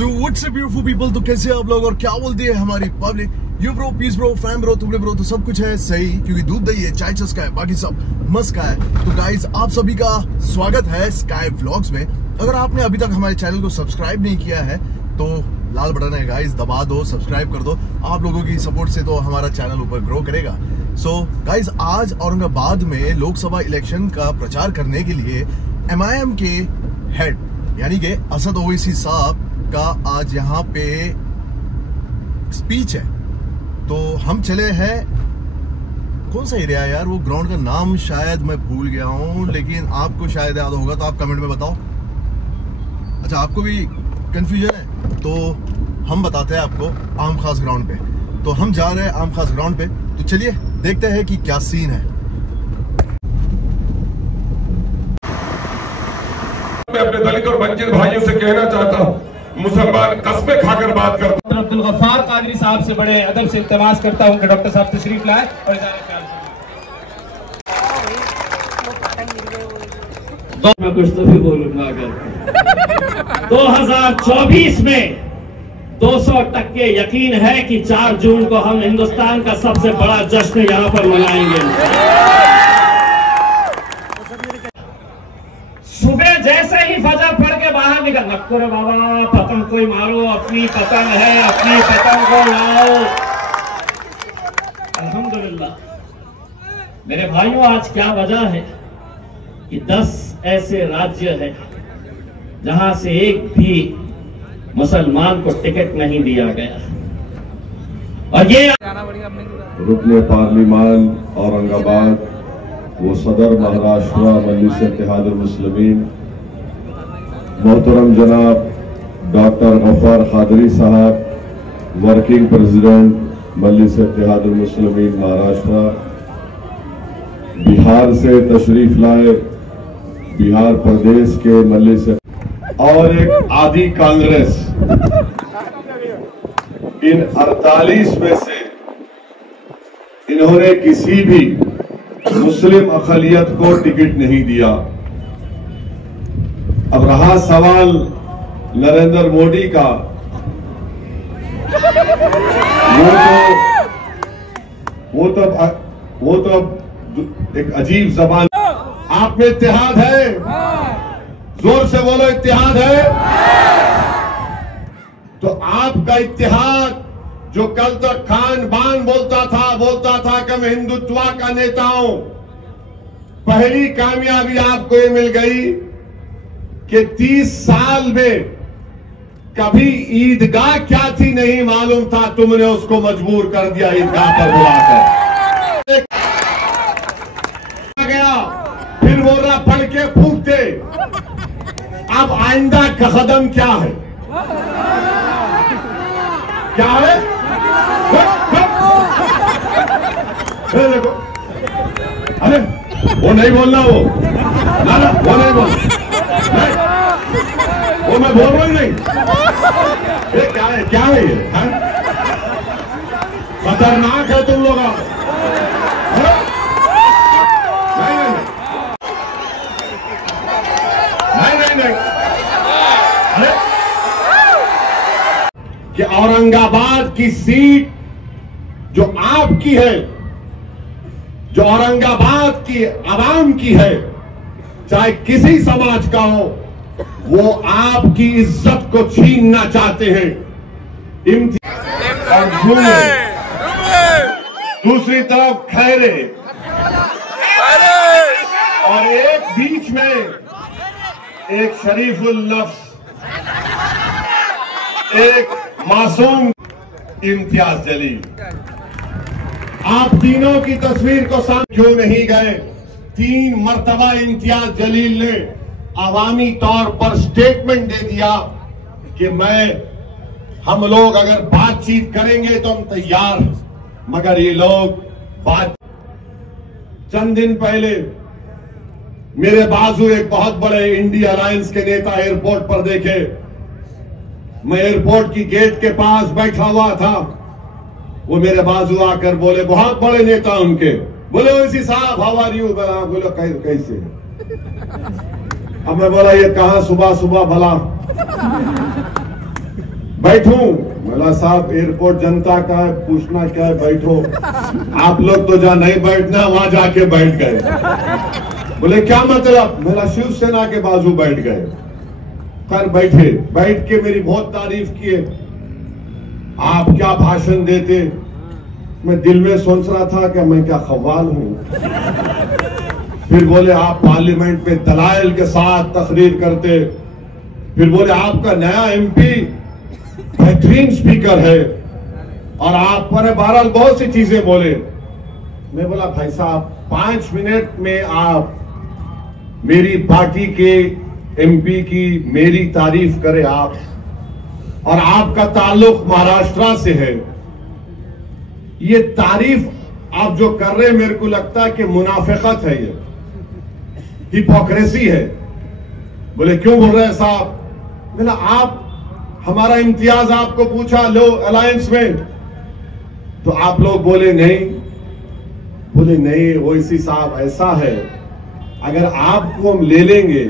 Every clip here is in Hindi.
सो व्हाट्स अप ब्यूटीफुल पीपल। तो कैसे आप लोग और क्या बोलती है हमारी public? You bro, peace bro, fam bro, तुमने ब्रो, तो सब कुछ है सही, क्योंकि दूध दही है, चाय चस्का है, बाकी सब मस्त का है। तो गाइज आप सभी का स्वागत है स्काई व्लॉग्स में। अगर आपने अभी तक हमारे चैनल को सब्सक्राइब नहीं किया है तो लाल बटन है गाइज, दबा दो, सब्सक्राइब कर दो। आप लोगों की सपोर्ट से तो हमारा चैनल ऊपर ग्रो करेगा। सो गाइज आज औरंगाबाद में लोकसभा इलेक्शन का प्रचार करने के लिए MIM के हेड यानी कि असद ओवैसी साहब का आज यहाँ पे स्पीच है। तो हम चले हैं, कौन सा एरिया है यार, वो ग्राउंड का नाम शायद मैं भूल गया हूँ, लेकिन आपको शायद याद होगा तो आप कमेंट में बताओ। अच्छा, आपको भी कंफ्यूजन है तो हम बताते हैं आपको। आम खास ग्राउंड पे, तो हम जा रहे हैं आम खास ग्राउंड पे। तो चलिए देखते हैं कि क्या सीन है। मैं अपने दलित और वंचित भाइयों से कहना चाहता हूँ, मुसलमान कस्बे खाकर बात करते। अब्दुल गफ्फार कादरी साहब से बड़े अदब से इल्तिमास करता हूँ कि डॉक्टर साहब तशरीफ लाए और मैं कुछ तो भी बोलूंगा। अगर 2024 में 200% यकीन है कि 4 जून को हम हिंदुस्तान का सबसे बड़ा जश्न यहाँ पर मनाएंगे। सुबह जैसे ही फजर पढ़ के बाहर निकल, नक्को रे बाबा पतंग कोई मारो, अपनी पतंग है, अपनी पतंग को लाओ। अल्हम्दुलिल्लाह मेरे भाइयों, आज क्या वजह है कि 10 ऐसे राज्य हैं जहां से एक भी मुसलमान को टिकट नहीं दिया गया। और ये रुकने पार्लिमान औरंगाबाद, वो सदर महाराष्ट्र मजलिस इत्तेहादुल मुस्लिमीन मोहतरम जनाब डॉक्टर गफ्फार कादरी साहब, वर्किंग प्रेसिडेंट मजलिस इत्तेहादुल मुस्लिमीन महाराष्ट्र, बिहार से तशरीफ लाए बिहार प्रदेश के मजलिस, और एक आदि कांग्रेस। इन 48 में से इन्होंने किसी भी मुस्लिम अक़लियत को टिकट नहीं दिया। अब रहा सवाल नरेंद्र मोदी का, वो तो एक अजीब जबान। आप में इत्तेहाद है? जोर से बोलो, इत्तेहाद है? तो आपका इत्तेहाद जो कल तक खान बान बोलता था कि मैं हिंदुत्व का नेता हूं, पहली कामयाबी आपको ये मिल गई कि 30 साल में कभी ईदगाह क्या थी नहीं मालूम था, तुमने उसको मजबूर कर दिया ईदगाह पर बुलाकर। गया फिर बोल रहा पढ़ के फूकते। अब आइंदा का कदम क्या है? क्या है? देखो, अरे वो नहीं बोलना, वो नहीं बोल, वो मैं बोल रहा ही नहीं। ये क्या है ये? खतरनाक है तुम लोग। नहीं। अरे कि औरंगाबाद की सीट जो आपकी है, जो औरंगाबाद की आवाम की है, चाहे किसी समाज का हो, वो आपकी इज्जत को छीनना चाहते हैं। दूसरी तरफ खैरे, और एक बीच में एक शरीफुल नफ्स, एक मासूम इम्तियाज जलील। आप तीनों की तस्वीर को सामने क्यों नहीं गए? 3 मर्तबा इम्तियाज जलील ने अवामी तौर पर स्टेटमेंट दे दिया कि हम लोग अगर बातचीत करेंगे तो हम तैयार हैं, मगर ये लोग चंद दिन पहले मेरे बाजू एक बहुत बड़े इंडिया अलायंस के नेता एयरपोर्ट पर देखे। मैं एयरपोर्ट की गेट के पास बैठा हुआ था, वो मेरे बाजू आकर बोले, बहुत बड़े नेता उनके, बोले ओवैसी साहब हाउ आर यू? बोलो कैसे? अब मैं बोला ये कहां सुबह सुबह भला बैठूं? बोला साहब एयरपोर्ट जनता का है, पूछना क्या है, बैठो। आप लोग तो जहां नहीं बैठना वहां जाके बैठ गए। बोले क्या मतलब? बोला शिवसेना के बाजू बैठ गए। कर बैठे, बैठ के मेरी बहुत तारीफ किए। आप क्या भाषण देते, मैं दिल में सोच रहा था कि मैं क्या खवाल हूं। फिर बोले आप पार्लियामेंट में दलाइल के साथ तकरीर करते। फिर बोले आपका नया एमपी बेहतरीन स्पीकर है और आप पर बहरहाल बहुत सी चीजें बोले। मैं बोला भाई साहब 5 मिनट में आप मेरी पार्टी के एमपी की मेरी तारीफ करें आप, और आपका ताल्लुक महाराष्ट्र से है। ये तारीफ आप जो कर रहे हैं मेरे को लगता है कि मुनाफिकत है, ये हिपोक्रेसी है। बोले क्यों बोल रहे हैं साहब? बोला आप हमारा इम्तियाज आपको पूछा लो अलायंस में, तो आप लोग बोले नहीं। बोले नहीं वैसी साहब ऐसा है, अगर आपको हम ले लेंगे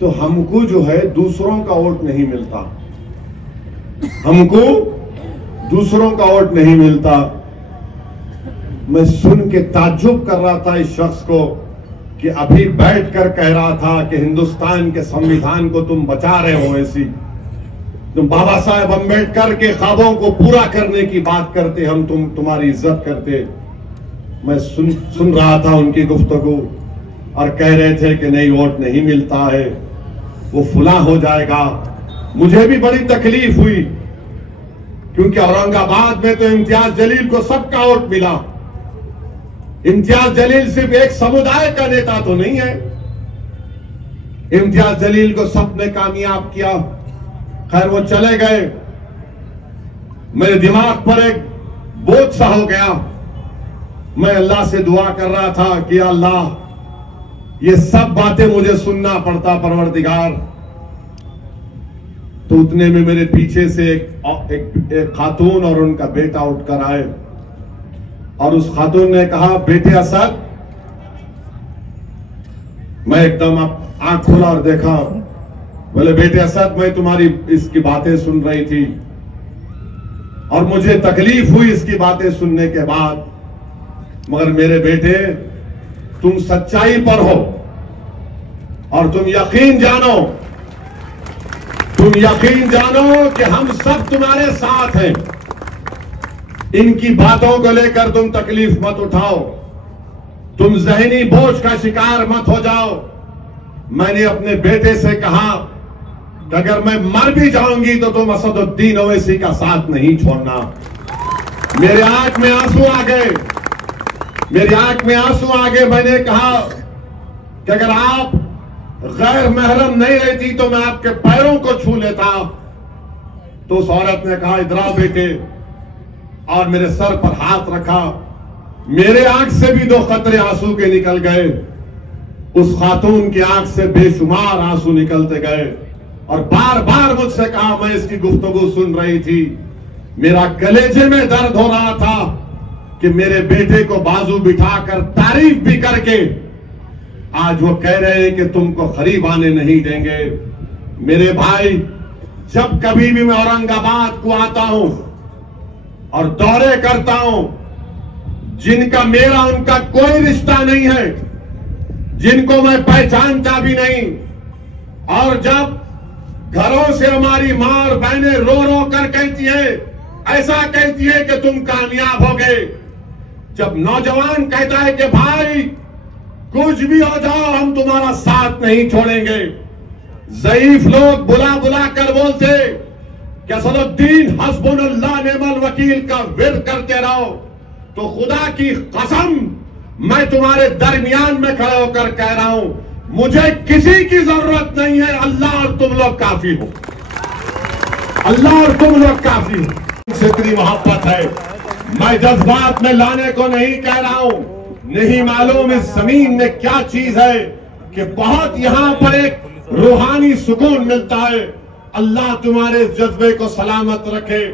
तो हमको जो है दूसरों का वोट नहीं मिलता, हमको दूसरों का वोट नहीं मिलता। मैं सुन के ताज्जुब कर रहा था इस शख्स को कि अभी बैठकर कह रहा था कि हिंदुस्तान के संविधान को तुम बचा रहे हो, ऐसी तुम बाबा साहेब अम्बेडकर के ख्वाबों को पूरा करने की बात करते, हम तुम्हारी इज्जत करते। मैं सुन रहा था उनकी गुफ्तगू और कह रहे थे कि नहीं वोट नहीं मिलता है, वो फुला हो जाएगा। मुझे भी बड़ी तकलीफ हुई क्योंकि औरंगाबाद में तो इम्तियाज जलील को सबका वोट मिला। इम्तियाज जलील सिर्फ एक समुदाय का नेता तो नहीं है, इम्तियाज जलील को सबने कामयाब किया। खैर वो चले गए, मेरे दिमाग पर एक बोझ सा हो गया। मैं अल्लाह से दुआ कर रहा था कि अल्लाह ये सब बातें मुझे सुनना पड़ता परवरदिगार। तो उतने में मेरे पीछे से एक खातून और उनका बेटा उठकर आए और उस खातून ने कहा बेटे असद। मैं एकदम आंख खोला और देखा। बोले बेटे असद मैं तुम्हारी इसकी बातें सुन रही थी और मुझे तकलीफ हुई इसकी बातें सुनने के बाद, मगर मेरे बेटे तुम सच्चाई पर हो और तुम यकीन जानो कि हम सब तुम्हारे साथ हैं। इनकी बातों को लेकर तुम तकलीफ मत उठाओ, तुम जहनी बोझ का शिकार मत हो जाओ। मैंने अपने बेटे से कहा कि अगर मैं मर भी जाऊंगी तो तुम असदुद्दीन ओवैसी का साथ नहीं छोड़ना। मेरे आंख में आंसू आ गए, मेरी आंख में आंसू आ गए। मैंने कहा कि अगर आप गैर महरम नहीं रहती तो मैं आपके पैरों को छू लेता। तो उस औरत ने कहा इधर आओ बेटे, और मेरे सर पर हाथ रखा। मेरे आंख से भी 2 कतरे आंसू के निकल गए, उस खातून की आंख से बेशुमार आंसू निकलते गए और बार बार मुझसे कहा, मैं इसकी गुफ्तगू सुन रही थी, मेरा कलेजे में दर्द हो रहा था कि मेरे बेटे को बाजू बिठाकर तारीफ भी करके आज वो कह रहे हैं कि तुमको करीब आने नहीं देंगे। मेरे भाई, जब कभी भी मैं औरंगाबाद को आता हूं और दौरे करता हूं, जिनका मेरा उनका कोई रिश्ता नहीं है, जिनको मैं पहचानता भी नहीं, और जब घरों से हमारी मां और बहनें रो रो कर कहती है, ऐसा कहती है कि तुम कामयाब हो गए, जब नौजवान कहता है कि भाई कुछ भी हो जाओ हम तुम्हारा साथ नहीं छोड़ेंगे, ज़ईफ लोग बुला बुला कर बोलते कि असदुद्दीन हस्बुनल्लाह नेमल वकील का विर्द करते रहो, तो खुदा की कसम मैं तुम्हारे दरमियान में खड़े होकर कह रहा हूं, मुझे किसी की जरूरत नहीं है, अल्लाह और तुम लोग काफी हो, अल्लाह और तुम लोग काफी हो। से इतनी मोहब्बत है, मैं जज्बात में लाने को नहीं कह रहा हूं, नहीं मालूम इस जमीन में क्या चीज है कि बहुत यहां पर एक रूहानी सुकून मिलता है। अल्लाह तुम्हारे इस जज्बे को सलामत रखे,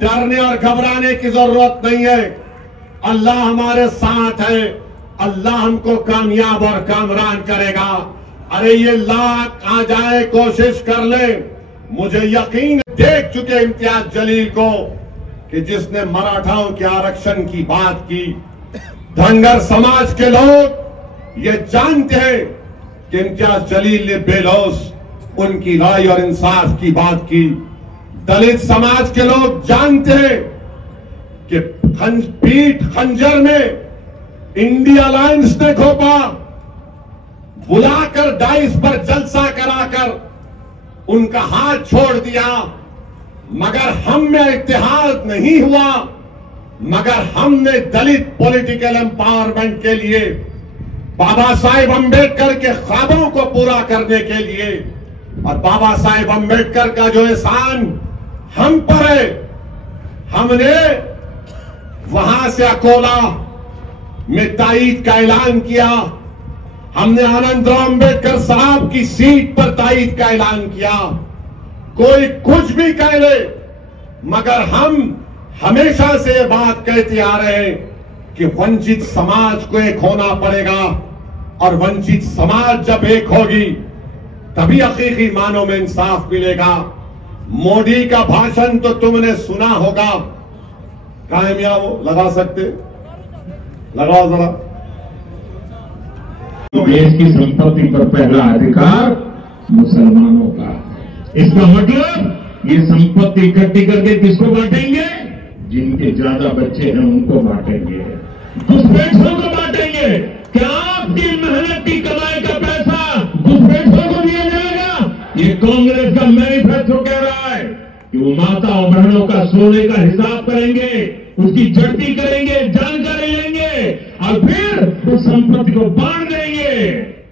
डरने और घबराने की जरूरत नहीं है, अल्लाह हमारे साथ है, अल्लाह हमको कामयाब और कामरान करेगा। अरे ये लाख आ जाए कोशिश कर ले, मुझे यकीन देख चुके इम्तियाज जलील को कि जिसने मराठाओं के आरक्षण की बात की। धनगर समाज के लोग ये जानते हैं कि इम्तियाज जलील ने बेलौस उनकी राय और इंसाफ की बात की। दलित समाज के लोग जानते हैं कि पीठ खंजर में इंडिया अलायंस ने घोपा, बुलाकर डाइस पर जलसा कराकर उनका हाथ छोड़ दिया, मगर हम में इत्तेहाद नहीं हुआ। मगर हमने दलित पॉलिटिकल एम्पावरमेंट के लिए, बाबा साहेब अंबेडकर के ख्वाबों को पूरा करने के लिए, और बाबा साहेब अंबेडकर का जो एहसान हम पर है, हमने वहां से अकोला में ताईद का ऐलान किया। हमने आनंदराव अंबेडकर साहब की सीट पर ताईद का ऐलान किया। कोई कुछ भी कह ले, मगर हम हमेशा से ये बात कहते आ रहे हैं कि वंचित समाज को एक होना पड़ेगा, और वंचित समाज जब एक होगी तभी हकीकी मानों में इंसाफ मिलेगा। मोदी का भाषण तो तुमने सुना होगा, कामयाब वो लगा सकते, लगाओ जरा। देश की संपत्ति पर पहला अधिकार मुसलमानों का है। इसका मतलब ये संपत्ति इकट्ठी करके किसको बांटेंगे? जिनके ज्यादा बच्चे हैं उनको बांटेंगे, घुसपैठियों को बांटेंगे। क्या आपकी मेहनत की कमाई का पैसा घुसपैठियों को दिया जाएगा? ये कांग्रेस का मैनिफेस्टो कह रहा है कि वो माता और बहनों का सोने का हिसाब करेंगे, उसकी जड़ती करेंगे, जानकारी लेंगे और फिर उस संपत्ति को बांट देंगे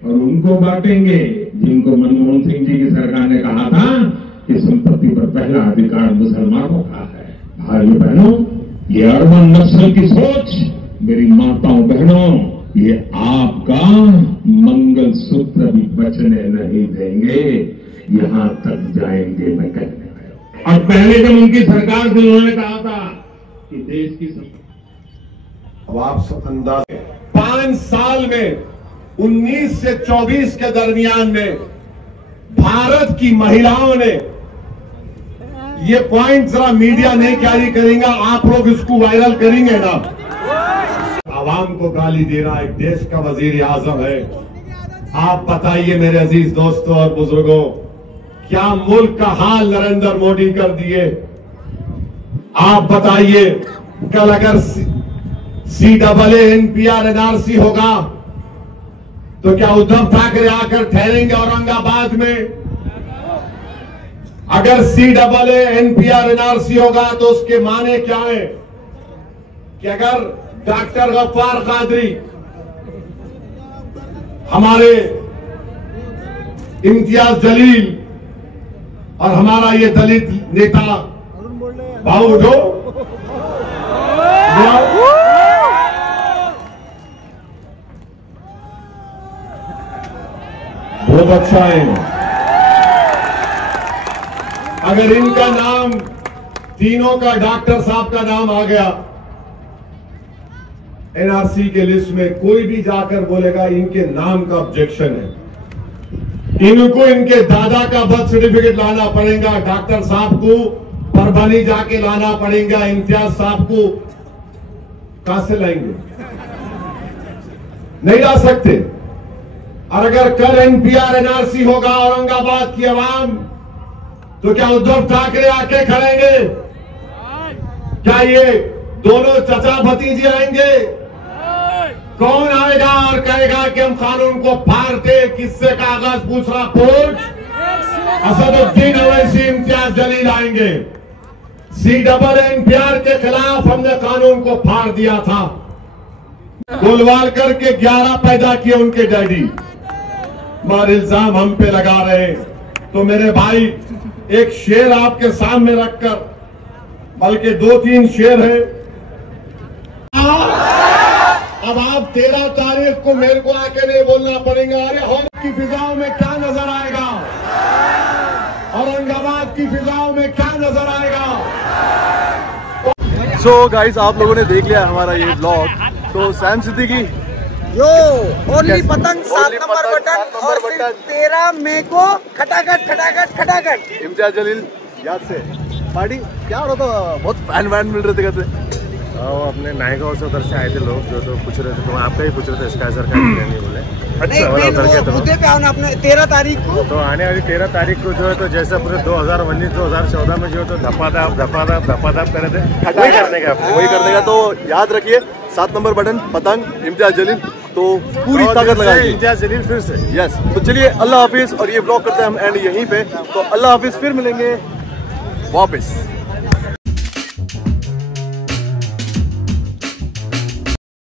और उनको बांटेंगे जिनको मनमोहन सिंह जी की सरकार ने कहा था कि संपत्ति पर पहला अधिकार मुसलमानों का है। भाइयों बहनों, ये अर्बन नस्ल की सोच, मेरी माताओं बहनों, ये आपका मंगल सूत्र भी बचने नहीं देंगे, यहां तक जाएंगे मैं कहने वाला। और पहले जब उनकी सरकार से उन्होंने कहा था कि देश की अब आप सब अंदाज 5 साल में 19 से 24 के दरमियान में भारत की महिलाओं ने, ये पॉइंट जरा मीडिया नहीं कैरी करेगा, आप लोग इसको वायरल करेंगे ना। आवाम को गाली दे रहा एक देश का वजीर आजम है। आप बताइए मेरे अजीज दोस्तों और बुजुर्गों, क्या मुल्क का हाल नरेंद्र मोदी कर दिए? आप बताइए, कल अगर CAA NPR NRC होगा तो क्या उद्धव ठाकरे आकर ठहरेंगे औरंगाबाद में? अगर CAA NPR NRC होगा तो उसके माने क्या है कि अगर डॉक्टर गफ्फार कादरी, हमारे इम्तियाज जलील और हमारा ये दलित नेता भाऊ उठो, बहुत अच्छा है। अगर इनका नाम, तीनों का, डॉक्टर साहब का नाम आ गया NRC के लिस्ट में, कोई भी जाकर बोलेगा इनके नाम का ऑब्जेक्शन है, इनको इनके दादा का बर्थ सर्टिफिकेट लाना पड़ेगा, डॉक्टर साहब को परभनी जाके लाना पड़ेगा, इम्तियाज साहब को कहां से लाएंगे? नहीं ला सकते। और अगर कल NPR NRC होगा औरंगाबाद की आवाम, तो क्या उद्धव ठाकरे आके खड़ेंगे? क्या ये दोनों चचा भतीजे आएंगे? कौन आएगा और कहेगा कि हम कानून को फाड़ते? किससे कागज पूछना पूछ? असदुद्दीन ओवैसी, इम्तियाज जलील आएंगे। CAA NPR के खिलाफ हमने कानून को फाड़ दिया था। गोलवालकर के 11 पैदा किए उनके डैडी, मार इल्जाम हम पे लगा रहे। तो मेरे भाई, एक शेर आपके सामने रखकर, बल्कि 2-3 शेर है। अब आप 13 तारीख को मेरे को आके नहीं बोलना पड़ेगा अरे होम की फिजाओं में क्या नजर आएगा, औरंगाबाद की फिजाओं में क्या नजर आएगा। सो गाइस, आप लोगों ने देख लिया हमारा ये ब्लॉग। तो सैम सिद्दीकी यो ओनली पतंग 7 नंबर बटन और 13 मई को खटाखट खटाखट खटाखट। इम्तियाज जलील याद से पार्टी क्या हो रहा था? बहुत फैन वैन मिल रहे थे कहते। वो अपने नायगांव से उधर से आए थे लोग जो तो पूछ रहे थे, तो आपका ही पूछ रहे थे स्काई सर का नहीं बोले। नहीं उधर के तो मुद्दे पे आओ ना अपने 13 तारीख को। तो आने वाली 13 तारीख को जो है तो जैसे पूरे 2019-2014 में जो है तो धपाधाप करे थे, वही करने का वही करने का। तो याद रखिए 7 नंबर बटन पतंग इम्तियाज जलील, तो पूरी ताकत लगाइए इम्तियाज जलील फिर से। यस, तो चलिए अल्लाह हाफिज। और ये ब्लॉग करते हैं हम एंड यहीं पे, तो अल्लाह हाफिज, फिर मिलेंगे वापस।